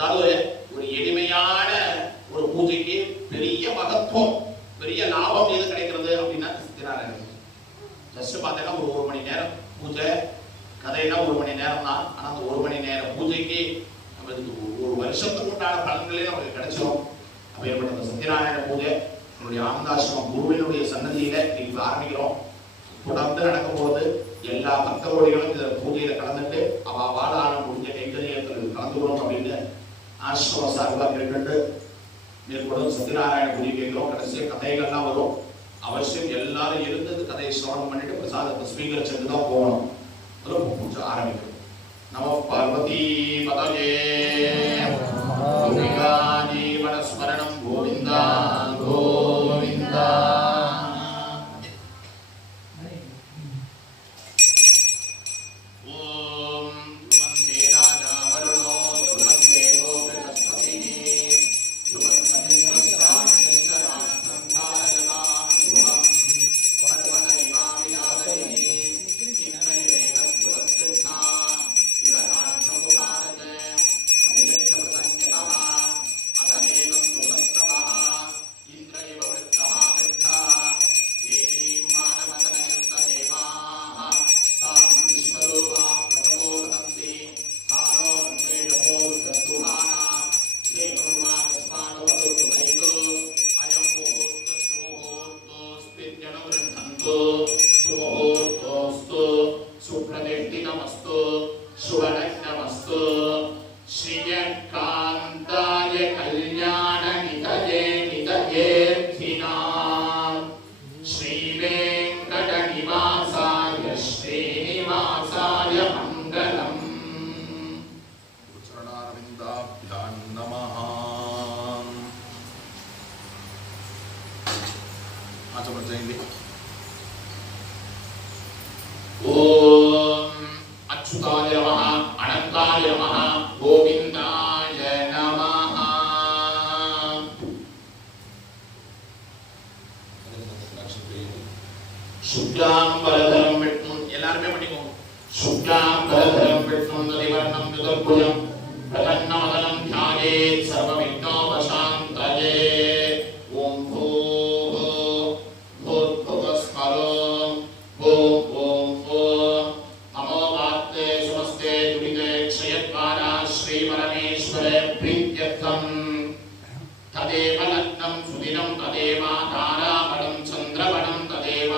அதாவது ஒரு எளிமையான ஒரு பூஜைக்கு பெரிய மகத்துவம், பெரிய லாபம் எது கிடைக்கிறது அப்படின்னா சத்யநாராயண ஜஸ்ட் பார்த்தீங்கன்னா ஒரு மணி நேரம் பூஜை, கதைனா 1 மணி நேரம் தான். ஆனா அந்த 1 மணி நேரம் பூஜைக்கு நமக்கு ஒரு வருஷத்துக்கு உண்டான பலன்களே நமக்கு கிடைச்சிடும். அப்பேற்பட்ட சத்யநாராயண பூஜை நம்முடைய ஆனந்தாசிரமம் குருவினுடைய சன்னதியில இன்னைக்கு ஆரம்பிக்கிறோம். தொடர்ந்து நடக்கும் போது எல்லா பக்தகோடிகளும் இந்த பூஜையில கலந்துட்டு வாழான முடிஞ்ச கைங்கரியத்தில் கலந்துக்கணும் அப்படின்னு ஆசிரம சார்பாக கேட்டு மேற்கொண்டு சத்யநாராயண பூஜை கேட்கிறோம். கடைசிய கதைகள்லாம் வரும். அவசியம் எல்லாரும் இருந்தது கதையை சிரவணம் பண்ணிட்டு பிரசாதத்தை ஸ்வீகரிச்சுட்டு தான் போகணும். பூஜை ஆரம்பிக்கும். நம பார்வதி பதயே ஜீவன ஸ்மரணம் கோவிந்தா கோவிந்தா. ஓம் அச்சுதாய நமஹ அனந்தாய நமஹ கோவிந்தாய நமஹ. சுக்லாம் பரதரம் விஷ்ணு எல்லாரும் பண்ணிக்கோங்க. சுக்லாம் பரதரம் விஷ்ணு ததிவர்ணம் சதுர்புஜம் பிரசன்னவதனம் த்யாயேத் சர்வவிக்னோபசாந்தயே. ஓம் तदेव लग्नं सुदिनं तदेव ताराबलं चन्द्रबलं तदेव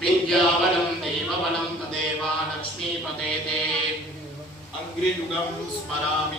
विद्याबलं देवबलं तदेव लक्ष्मीपते ते अग्रियुगं स्मरामि।